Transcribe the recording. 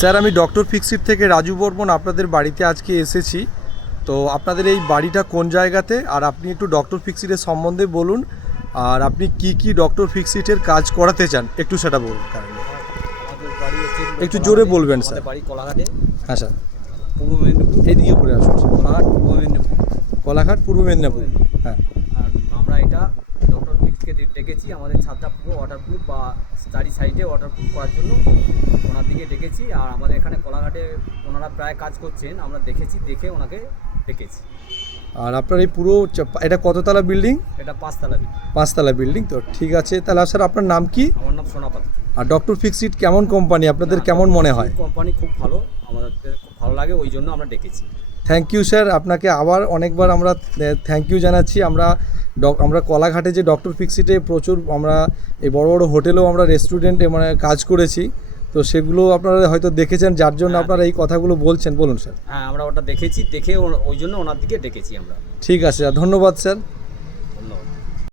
Sir, আমি doctor Fixit থেকে রাজু বর্মন আপনাদের বাড়িতে আজকে এসেছি। তো আপনাদের এই বাড়িটা কোন জায়গাতে, আর আপনি একটু ডক্টর ফিক্সিটের সম্বন্ধে বলুন, আর আপনি কি ডক্টর ফিক্সিটের কাজ করাতে চান একটু সেটা বলুন। আমাদের বাড়ি হচ্ছে একটু জোরে বলবেন স্যার। আমাদের বাড়ি কোলাঘাটে, হ্যাঁ স্যার, পূর্ব মেদিনীপুর। এইদিকে করে আসুন স্যার। কোলাঘাট পূর্ব মেদিনীপুর। কোলাঘাট পূর্ব মেদিনীপুর। হ্যাঁ, আর আমরা এটা ডক্টর ফিক্সকে ডেকেছি আমাদের ছাদটা পুরো ওয়াটারপ্রুফ বা চারি সাইডে ওয়াটারপ্রুফ করার জন্য ওনার দিকে ডেকেছি। আর আমাদের এখানে কোলাঘাটে ওনারা প্রায় কাজ করছেন, আমরা দেখেছি, দেখে ওনাকে ডেকেছি। আর আপনার এই পুরো এটা কততলা বিল্ডিং? এটা 5 তলা বিল্ডিং। 5 তলা বিল্ডিং। তো ঠিক আছে, তাহলে স্যার আপনার নাম কি? আমার নাম সোনাপাত্র। আর ডক্টর ফিক্সিট কেমন কোম্পানি, আপনাদের কেমন মনে হয়? কোম্পানি খুব ভালো, আমাদের খুব ভালো লাগে, ওই জন্য আমরা ডেকেছি। থ্যাংক ইউ স্যার, আপনাকে আবার অনেকবার আমরা থ্যাংক ইউ জানাচ্ছি। আমরা কলাঘাটে যে ডক্টর ফিক্সিটে প্রচুর আমরা এই বড় বড় হোটেলেও আমরা রেস্টুরেন্টে মানে কাজ করেছি, তো সেগুলো আপনারা হয়তো দেখেছেন, যার জন্য আপনারা এই কথাগুলো বলছেন। বলুন স্যার। হ্যাঁ, আমরা ওটা দেখেছি, দেখে ওই জন্য ওনার দিকে ডেকেছি আমরা। ঠিক আছে, ধন্যবাদ স্যার।